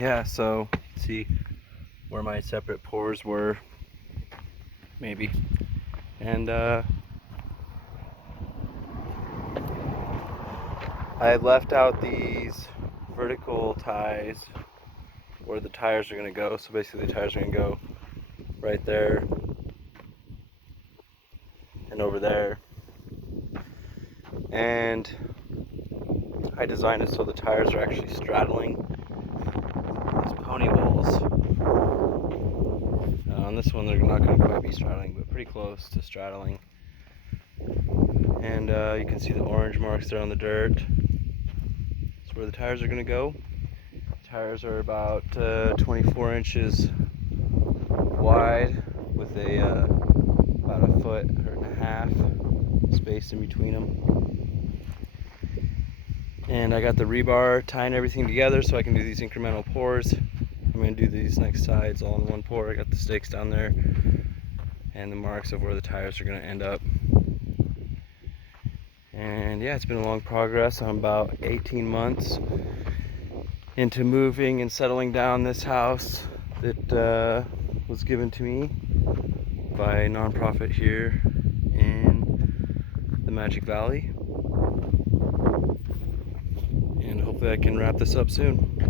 yeah, so see where my separate pours were, maybe. And I left out these vertical ties where the tires are going to go. So basically the tires are going to go right there and over there. And I designed it so the tires are actually straddling these pony walls. On this one they're not going to quite be straddling, but pretty close to straddling. And you can see the orange marks there on the dirt. That's where the tires are going to go. The tires are about 24 inches wide with about a foot and a half space in between them. And I got the rebar tying everything together so I can do these incremental pours. I'm going to do these next sides all in one pour. I got the stakes down there and the marks of where the tires are going to end up. And yeah, it's been a long progress. I'm about 18 months into moving and settling down this house that was given to me by a nonprofit here in the Magic Valley. And hopefully I can wrap this up soon.